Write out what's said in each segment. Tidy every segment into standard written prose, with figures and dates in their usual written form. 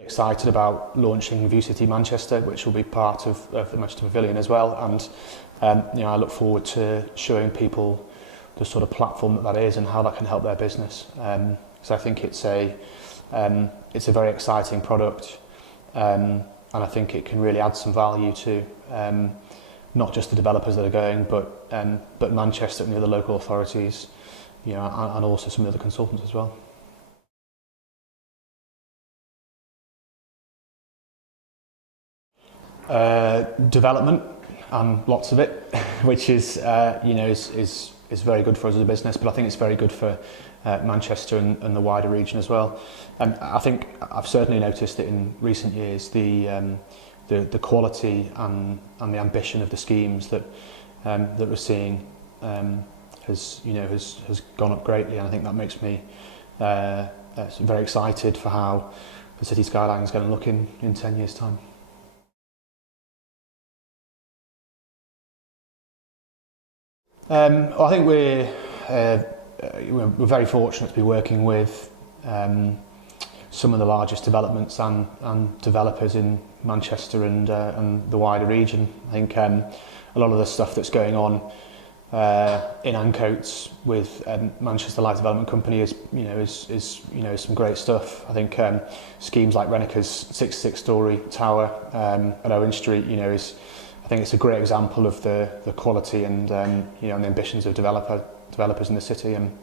Excited about launching View City Manchester, which will be part of the Manchester Pavilion as well, and I look forward to showing people the sort of platform that is and how that can help their business. So I think it's a very exciting product, and I think it can really add some value to not just the developers that are going, but Manchester and the other local authorities, and also some of the other consultants as well. Development, and lots of it, which is very good for us as a business, but I think it's very good for Manchester and the wider region as well. And I think I've certainly noticed that in recent years the quality and the ambition of the schemes that we're seeing has gone up greatly, and I think that makes me very excited for how the city skyline is going to look in 10 years' time. Well, I think we're very fortunate to be working with some of the largest developments and developers in Manchester and the wider region. I think a lot of the stuff that's going on in Ancoats with Manchester Light Development Company is some great stuff. I think schemes like Renneker's 66-storey tower at Owen Street, I think it's a great example of the quality and and the ambitions of developers in the city, and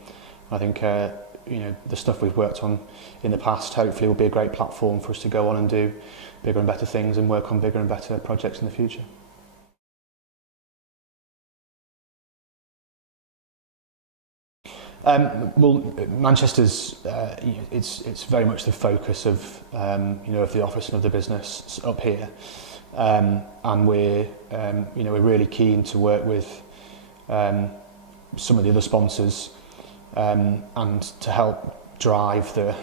I think the stuff we've worked on in the past hopefully will be a great platform for us to go on and do bigger and better things and work on bigger and better projects in the future. Well, Manchester's it's very much the focus of of the office and of the business up here. And we're really keen to work with some of the other sponsors and to help drive the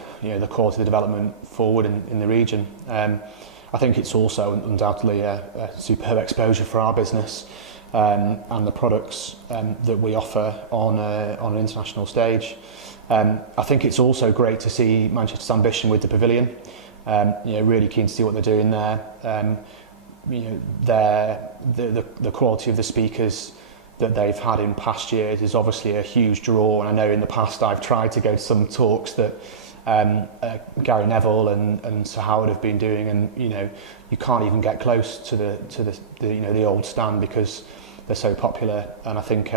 quality of the development forward in the region. I think it's also undoubtedly a superb exposure for our business and the products that we offer on an international stage. I think it's also great to see Manchester's ambition with the pavilion. Really keen to see what they're doing there. The quality of the speakers that they've had in past years is obviously a huge draw, and I know in the past I've tried to go to some talks that Gary Neville and Sir Howard have been doing, and you can't even get close to the old stand because they're so popular, and I think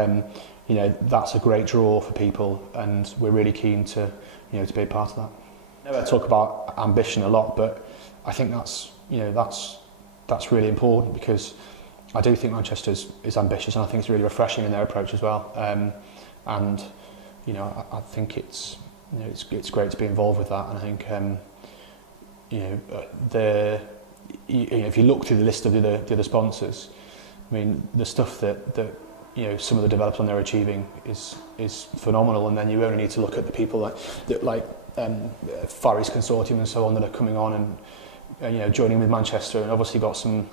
that's a great draw for people, and we're really keen to to be a part of that. I know I talk about ambition a lot, but I think that's really important, because I do think Manchester is ambitious, and I think it's really refreshing in their approach as well. And I think it's great to be involved with that, and I think if you look through the list of the other sponsors, I mean the stuff that some of the developers on there are achieving is phenomenal, and then you only need to look at the people like Far East Consortium and so on that are coming on and joining with Manchester, and obviously got some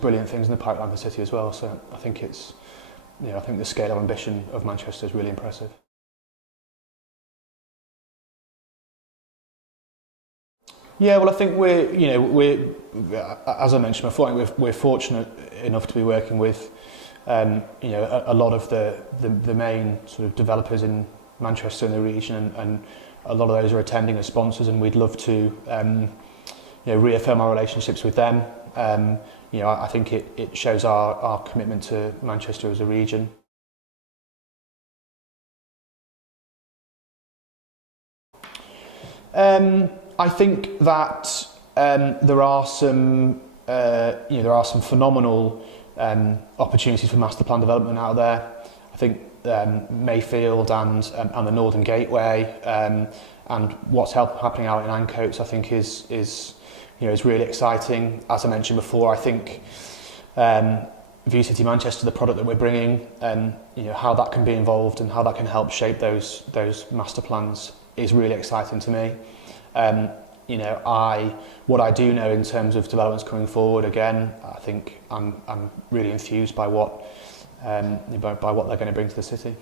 brilliant things in the pipeline for the city as well. So I think it's I think the scale of ambition of Manchester is really impressive. Yeah, well, I think we're as I mentioned before, we're fortunate enough to be working with a lot of the main sort of developers in Manchester and the region, and a lot of those are attending as sponsors, and we'd love to reaffirm our relationships with them. I think it shows our commitment to Manchester as a region. I think that there are some phenomenal opportunities for master plan development out there. I think Mayfield and the Northern Gateway and what's happening out in Ancoats, I think is really exciting. As I mentioned before, I think View City Manchester, the product that we're bringing, how that can be involved and how that can help shape those master plans is really exciting to me. What I do know in terms of developments coming forward, again, I think I'm really enthused by what they're going to bring to the city.